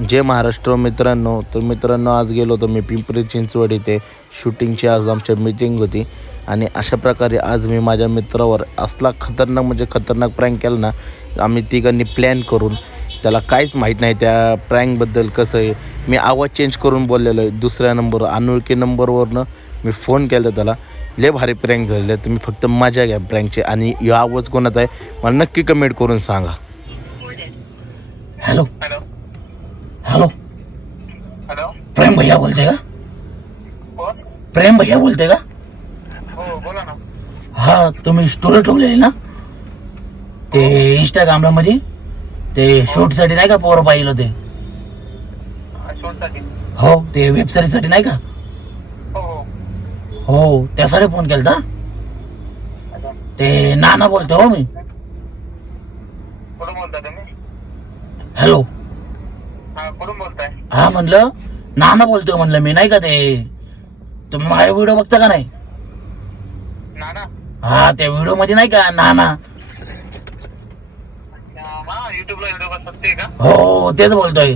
जय महाराष्ट्र मित्रांनो तर मित्रांनो आज गेलो होतो मी पिंपरी चिंचवड इथे. शूटिंगची आज आमच्या मीटिंग होती. आणि अशा प्रकारे आज मी माझ्या मित्रावर असला खतरनाक म्हणजे खतरनाक प्रँक केला ना आम्ही तिघांनी प्लॅन करून त्याला काहीच माहीत नाही त्या प्रँकबद्दल कसं आहे. मी आवाज चेंज करून बोललेलो आहे दुसऱ्या नंबर अनोळखी नंबरवरनं मी फोन केला त्याला. लय भारी प्रँक झालेले आहे. तुम्ही फक्त मजा घ्या प्रँकची आणि हा आवाज कोणाचा आहे मला नक्की कमेंट करून सांगा. Hello hello. हॅलो. प्रेम भैया बोलते का? कोण? प्रेम भैया बोलते का? हो बोला ना. हा तुम्ही स्टोरी ठेवलेली ना? ते इंस्टाग्रामला मध्ये ते शूटसाठी नाही का पोरं पाहिलं होते? शोधसाठी हो ते वेब सिरीजसाठी नाही का? हो हो. हो त्यासाठी फोन अच्छा. ते नाना बोलते हो मी. तुम्ही? हॅलो. हा बोलताय. हा म्हणलं? नाना बोलतोय म्हणलं मी नाही का ते? तुम्ही माझा व्हिडिओ बघता का नाही? नाना? हा त्या व्हिडिओमध्ये नाही का नाना? युट्यूबला व्हिडिओ बसतात ते का? हो तेच बोलतोय.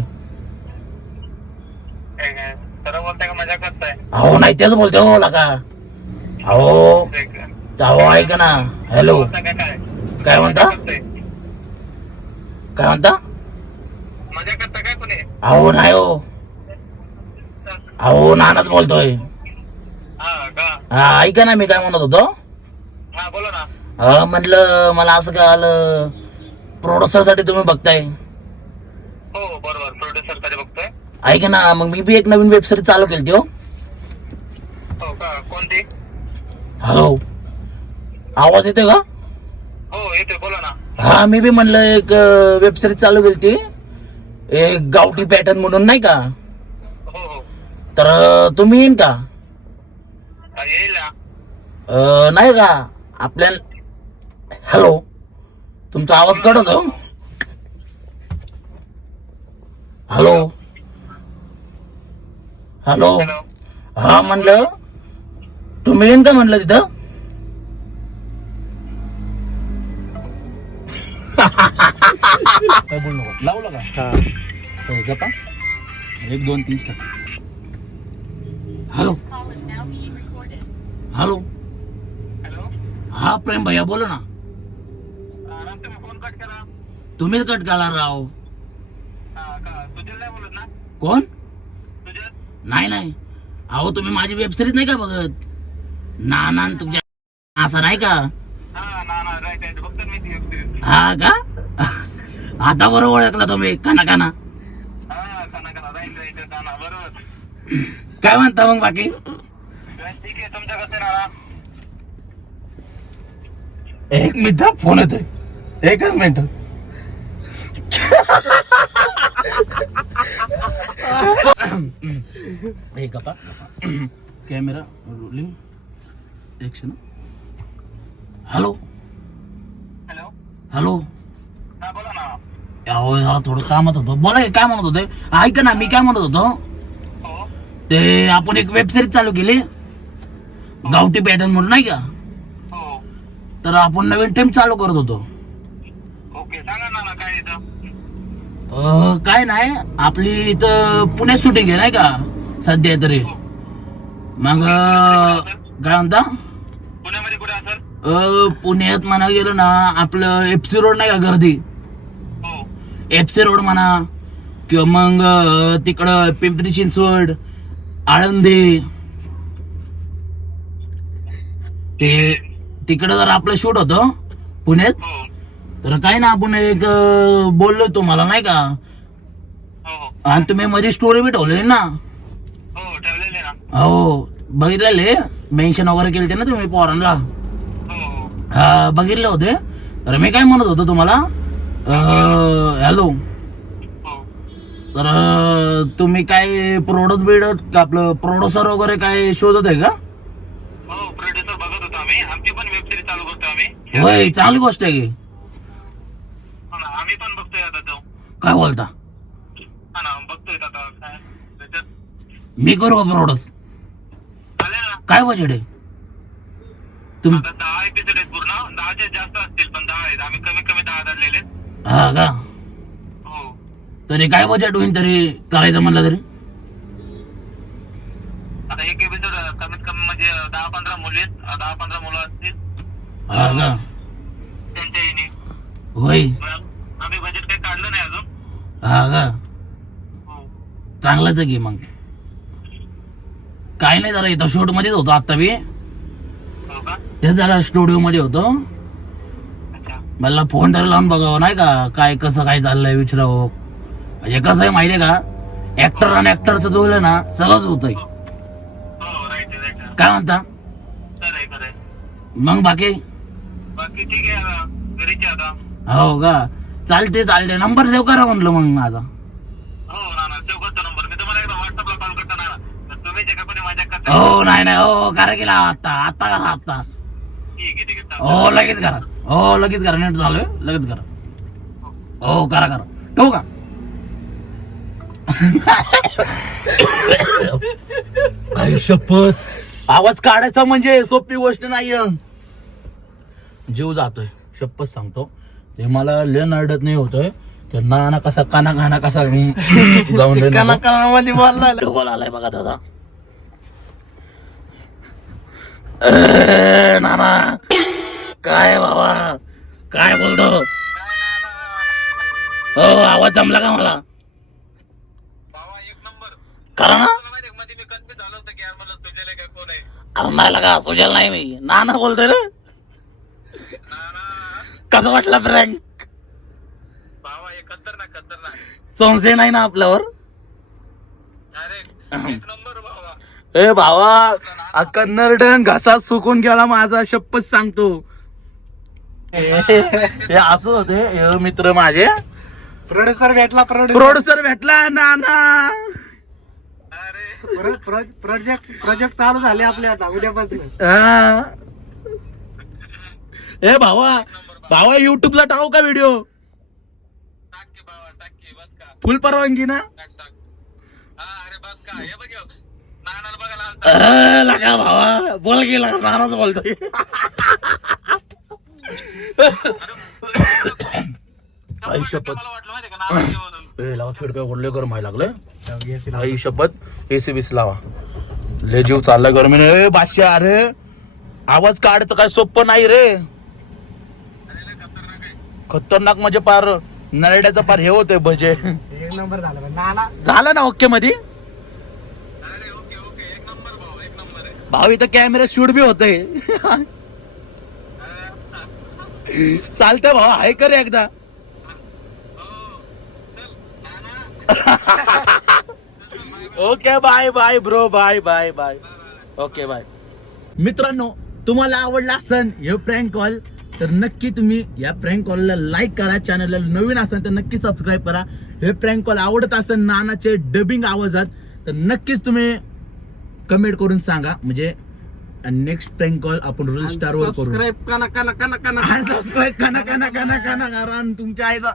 काय बोलताय का मजा करताय? अहो नाही तेच बोलतोय हो का अहो अहो ऐका ना. हॅलो काय काय? काय म्हणता? मजा करताय? काय म्हणता? मजा करता अहो नाही हो. अहो नानाच बोलतोय. हा का? हा ऐका ना मी काय म्हणत होतो? हा बोला ना. अं, म्हणलं मला असं कळालं प्रोड्युसरसाठी तुम्ही बघताय. हो बरोबर. प्रोड्युसरसाठी बघतोय. ऐका ना मग मी बी एक नवीन वेब सिरीज चालू केली हो. हो का? कोणती? हॅलो आवाज येतोय का? हो बोला ना. हा मी बी म्हणलं एक वेब सिरीज चालू केली ती एक गावठी पॅटर्न म्हणून नाही का? हो हो तर तुम्ही येईन का? हा, येईल ना. अं, नाही का? आपल्या हॅलो तुमचा आवाज कडत हो हॅलो. हॅलो. हॅलो. हा म्हणलं. तुम्ही येईन का म्हणलं तिथं? काय बोल नको. लावलं का होय, गप्पा. एक दोन तीन स्टार हॅलो. हॅलो. हॅलो. हा प्रेम भैया बोला ना. हा, तुम्ही फोन कट करा. तुम्हीच कट राव. हा का तुझे नाही बोलत ना? कोण? नाही नाही. अहो तुम्ही माझी वेब सिरीज नाही का बघत? ना ना न तुमच्या असं नाही का? हा ना ना राईट राईट. बघतो मी ती web series. हा का? आता बरोबर ओळखला तुम्ही काना काना हा काना काना राईट राईट काना बरोबर. काय म्हणता मग बाकी? ठीक आहे तुमचं कसं राहा एक मिनिट फोन येतोय. एकच मिनिट. एक गप्पा. Camera rolling. Hello. Hello. Hello. हा बोला. अहो जरा थोडं कामात होतो? बोला की, काय म्हणत होते? ऐका ना मी काय म्हणत होतो? हो ते आपण एक वेब सिरीज चालू केली. गावठी पॅटर्न म्हणून नाही का? हो तर आपण नवीन टीम चालू करत होतो. ओके सांगा ना ना काय येतं? अं, काय नाही आपली इथं पुण्यात शूटिंग आहे नाही का? सध्या तरी. मग अं, काय म्हणता? पुण्यामध्ये कुठे असेल अं, पुण्यात म्हणा गेलं ना आपलं एफसी रोड नाही का गर्दी? एफसी रोड म्हणा किंवा मग तिकडं पिंपरी चिंचवड आळंदी. ते तिकडं जर आपलं शूट होतं पुण्यात हो. तर काय ना आपण एक बोललो तुम्हाला नाही का? हो हो. आणि तुम्ही मध्ये स्टोरी बी ठेवलेली ना? हो बघितलेले? मेन्शन वगैरे केले ना तुम्ही पोरांना? बघितले होते. तर मी काय म्हणत होतो तुम्हाला हॅलो. हो. तर तुम्ही काय प्रोडक्ट बिडक्ट आपलं प्रोड्युसर वगैरे काय शोधत आहे का? हो प्रोड्युसर बघत होतो आम्ही. आमची पण चालू करतो आम्ही. होय चांगली गोष्ट आहे की. हो ना आम्ही पण बघतोय आता काय बोलता? हा ना बघतोय आता काय त्याच्यात. मी करू का प्रोडक्ट चालेल ना. काय बजेट आहे? तुम आता दहा एपिसोड आहेत पूर्ण. दहाचे जास्त असतील पण दहा आहेत. आम्ही कमी कमी दहा धरलेले. हा का? हो तरी काय बजेट होईल तरी करायचं म्हणलं तरी? आता एक एपिसोड कमीत कमी म्हणजे दहा पंधरा मुली आहेत. दहा पंधरा मुलं असतील. हा का? त्यांच्या येणे होय. आम्ही बजेट काही काढलं नाही अजून. हा का? हो. चांगलंच आहे की मग. काय नाही जरा इथं शूट मध्येच होतो आता बी हो का? ते जरा स्टुडिओ मध्ये होतो. मला फोन तरी लावून बघावं नाही का? काय कसं काय चाललंय विचारावं? म्हणजे कसं आहे माहितीये का? ऍक्टर आणि ऍक्टरचं जुळलं ना सगळंच होतंय. हो काय म्हणता? मग बाकी? बाकी ठीक आहे आता. घरीच आहे आता. हो का? चालते चालते नंबर सेव्ह करा म्हणलं मग माझा. हो ना ना सेव्ह करतो नंबर. मी तुम्हाला एकदा व्हॉट्सअपला कॉल करतो ना तर तुम्ही जे का कोणी माझ्या करता हो नाही नाही. हो करा केला आता आता करा आता. हो लगेच करा. हो लगेच करा. नेट झालोय लगेच करा. हो करा करा. ठेवू का? आई शपथ. आवाज काढायचा म्हणजे सोपी गोष्ट नाहीये. जीव जातोय. शपथ सांगतो. ते मला लय नरडत नाही होतोय. ते नाना कसा काना काना कसा जाऊन काना कानामध्ये बोलला आलाय बघा दादा ए, नाना काय बाबा काय बोलतो हो आवाज जमला का मला? भावा एक नंबर. करा ना. तुला माहिती आहे का, मध्ये मी कन्फ्युज झालो होतो की यार मला सुजल का कोण आहे. अरे नाही लगा सुजल नाही मी? नाना बोलतोय रे कसं वाटलं प्रँक भावा हे खतरनाक खतरनाक. संशय नाही ना आपल्यावर? अरे एक नंबर भावा ए भावा अक्का नरडन घसा सुकून गेला माझा शपथ सांगतो. हे असं होते हे मित्र माझे. प्रोड्युसर भेटला प्रोड्युसर. प्रोड्युसर भेटला नाना. अरे. प्रोजेक्ट प्रोजेक्ट चालू झाले आपले आता उद्यापासून. हा. ए भावा भावा युट्यूबला टाकू का व्हिडिओ टाक की भावा टाक की बस का. फुल परवानगी ना? टाक टाक. हा अरे बस का हे बघ ह्यो. नानाला बघायला आलता अ, लगा भावा. बोल गेला नानाच बोलतोय. आई शपथ मला वाटलं आहे ए लावा खिडक्या ओढले गरम व्हायला लागलं. आई शपथ एसी बीस लावा. ले जीव चाललाय गरमीने. ए बादशा अरे आवाज काढायचं काय सोपं नाही रे. खतरनाक म्हणजे पार नरड्याचं पार हे होतंय भजे. एक नंबर झाला बा. नाना. झालं ना ओके मध्ये भाऊ आहे इथं कॅमेरा शूट बी होतंय. चालतंय भाऊ हाय कर एकदा. Okay bye bye bro bye bye bye okay bye मित्रांनो तुम्हाला आवडला असन हे प्रँक कॉल तर नक्की तुम्ही या प्रँक कॉलला लाईक करा चॅनलला नवीन असेल तर नक्की सबस्क्राईब करा हे प्रँक कॉल आवडत असेल नानाचे डबिंग आवाजात तर नक्कीच तुम्ही कमेंट करून सांगा म्हणजे नेक्स्ट प्रँक कॉल आपण रील स्टार वर करू सबस्क्राईब कना कना कना कना सबस्क्राईब कना कना कना कना करा आणि तुमच्या आईचा